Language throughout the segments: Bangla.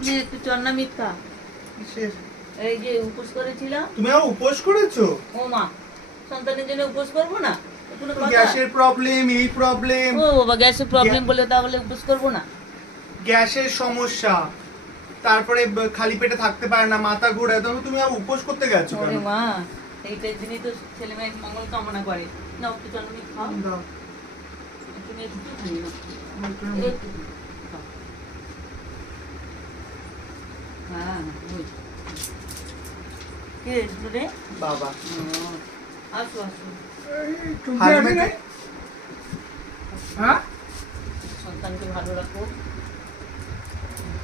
যে একটু চন্না মিথ্যা? এই যে উপোস করেছিলাম। তুমি উপোস করেছ? ও মা সন্তানের জন্য উপোস করব না? গ্যাসের প্রবলেম এই প্রবলেম ও বাবা গ্যাসের প্রবলেম বলে তাহলে উপোস করব না? গ্যাসের সমস্যা। তারপরে খালি পেটে থাকতে পারে না মাথা ঘোরায় তখন তুমি আর উপোস করতে গেছো কেন? মা এইটার দিনই তো ছেলে মেয়ের মঙ্গল কামনা করে। না একটু চন্না মিথ্যা। খাও দাও। তুমি একটু খাই না আমার একটু- একটু খাও। হ্যাঁ কে এসলো রে? বাবা। আসো আসো। হ্যাঁ? সন্তানকে ভালো রাখো।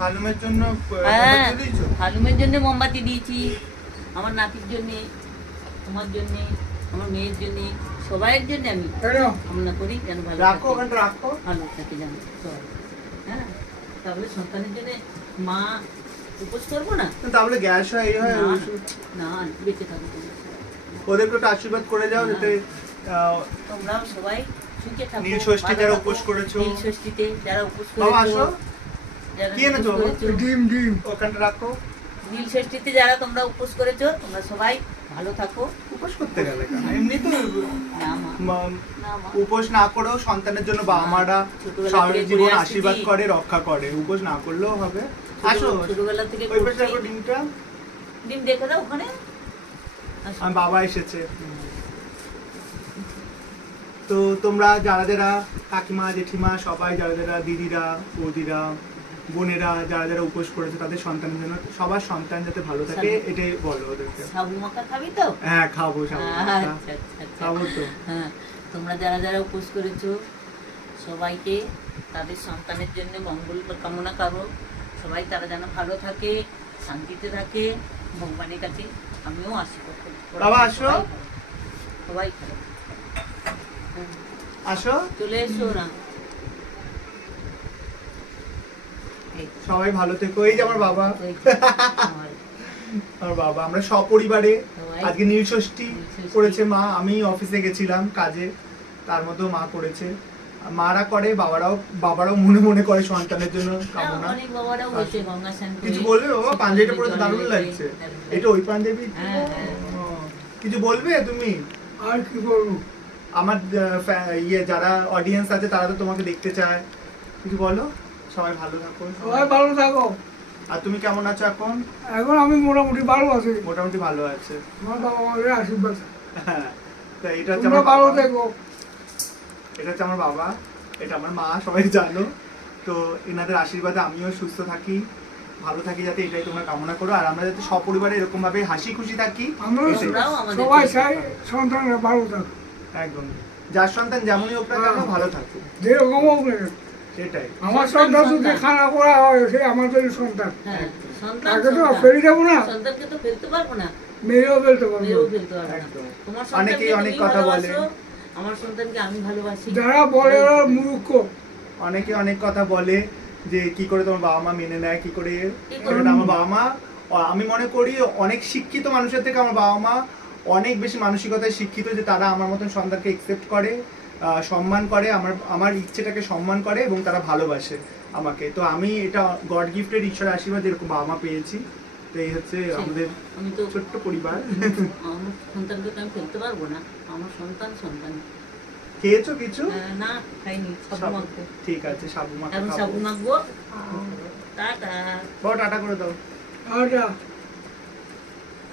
হালুমের জন্য হ্যাঁ মোমবাতি হালুমের জন্য মোমবাতি দিয়েছি। আমার নাতির জন্য তোমার জন্য আমার মেয়ের জন্য সবাইয়ের জন্য আমি। কামনা করি যেন ভালো রাখো ভালো থাকে যেন। সবাই হ্যাঁ তাহলে সন্তানের জন্য মা উপোস করব না? তাহলে গ্যাস হয় এই হয় না, বেঁচে থাকো তোমরা সবাই। একটু আশীর্বাদ করে যাও যাতে তোমরাও সবাই সুখে থাকো নীল ষষ্ঠী ভালো যারা থাকো। উপোস করেছ। নীল ষষ্ঠীতে যারা উপোস করেছ কি এনেছো ডিম ডিম। ওখানটা রাখো। নীল ষষ্ঠীতে যারা তোমরা উপোস করেছ তোমরা সবাই ভালো থাকো। উপোস করতে গেলে এমনি তো না মা। ম- না মা। উপোস না করেও সন্তানের জন্য বাবা মারা সারা জীবন আশীর্বাদ করে রক্ষা করে। উপোস না করলেও হবে। ছোটবেলা থেকে ওই পাশে করছি। রাখো ডিমটা। ডিম দেখে দাও ওখানে। আমার বাবা এসেছে। তো তোমরা যারা যারা কাকিমা জেঠিমা সবাই যারা যারা দিদিরা বৌদিরা বোনেরা যারা যারা উপোস করেছে তাদের সন্তানের জন্য সবার সন্তান যাতে ভালো থাকে এটাই বলো ওদেরকে। সাবু মাখা খাবি তো? হ্যাঁ খাব খাব আচ্ছা আচ্ছা আচ্ছা। খাব তো। হ্যাঁ তোমরা যারা যারা উপোস করেছ সবাইকে তাদের সন্তানের জন্য মঙ্গল কামনা করো। সবাই তারা যেন ভালো থাকে শান্তিতে থাকে ভগবানের কাছে আমিও আশীর্বাদ করি। বাবা, আসো। সবাই। হ্যাঁ, আসো। চলে এসো না সবাই ভালো থেকো। এই যে আমার বাবা। আমার। বাবা। আমরা সপরিবারে। আজকে নীল ষষ্ঠী করেছে মা। আমি অফিসে গেছিলাম কাজে। তার মধ্যেও মা করেছে। মারা করে বাবারাও বাবারাও মনে মনে করে সন্তানের জন্য কামনা। অনেক বাবারাও হয়েছে গঙ্গা স্নান করে। কিছু বলবে বাবা? পাঞ্জাবিটা পরে দারুণ লাগছে। এটা ওই পাঞ্জাবি? হ্যাঁ, হ্যাঁ। ও, কিছু বলবে তুমি? আর কি করব আমার ইয়ে যারা অডিয়েন্স আছে তারা তো তোমাকে দেখতে চায়। কিছু বলো? সবাই ভালো থাকো। সবাই ভালো থাকো। আর তুমি কেমন আছো এখন? এখন আমি মোটামুটি ভালো আছি। মোটামুটি ভালো আছে। আমার বাবা মায়ের আশীর্বাদ হ্যাঁ। তো এটা ভালো। থেকো। এটা হচ্ছে আমার বাবা এটা আমার মা সবাই জানো। তো এনাদের আশীর্বাদে আমিও সুস্থ থাকি ভালো থাকি যাতে এটাই তোমরা কামনা করো। আর আমরা যাতে সপরিবারে এরকম ভাবে হাসি খুশি থাকি সবাই চাই সন্তানরা ভালো থাকো একদম। যার সন্তান যেমনই হোক না কেন ভালো থাকুক। যেরকম হোক সেটাই। আমার সন্তান, যদি। খানা করা হয় সে হ্যাঁ, সন্তান, তাকে তো ফেলে যাব না। সন্তানকে তো ফেলতে পারব না। মেয়েও ফেলতে পারব। অনেকেই অনেক কথা বলে। আমার সন্তানকে আমি ভালোবাসি। যারা বলে ওরা মূর্খ। অনেকে অনেক কথা বলে যে কি করে তোমার বাবা মা মেনে নেয় কি করে আমার বাবা মা আমি মনে করি অনেক শিক্ষিত মানুষের থেকে আমার বাবা মা অনেক বেশি মানসিকতায় শিক্ষিত যে তারা আমার মতন সন্তানকে একসেপ্ট করে আহ, সম্মান করে আমার আমার ইচ্ছেটাকে সম্মান করে এবং তারা ভালোবাসে আমাকে। তো আমি এটা গড গিফটের ঈশ্বরের আশীর্বাদ এরকম বাবা মা পেয়েছি। তো এই হচ্ছে আমাদের আমি তো ছোট্ট পরিবার। আমার সন্তানকে তো আমি ফেলতে পারব না আমার সন্তান সন্তান। খেয়েছো কিছু? না খাইনি সাবু। মাখবো। ঠিক আছে সাবু মাখবো এখন। সাবু মাখবো। টাটা। বড় টাটা করে দাও। আচ্ছা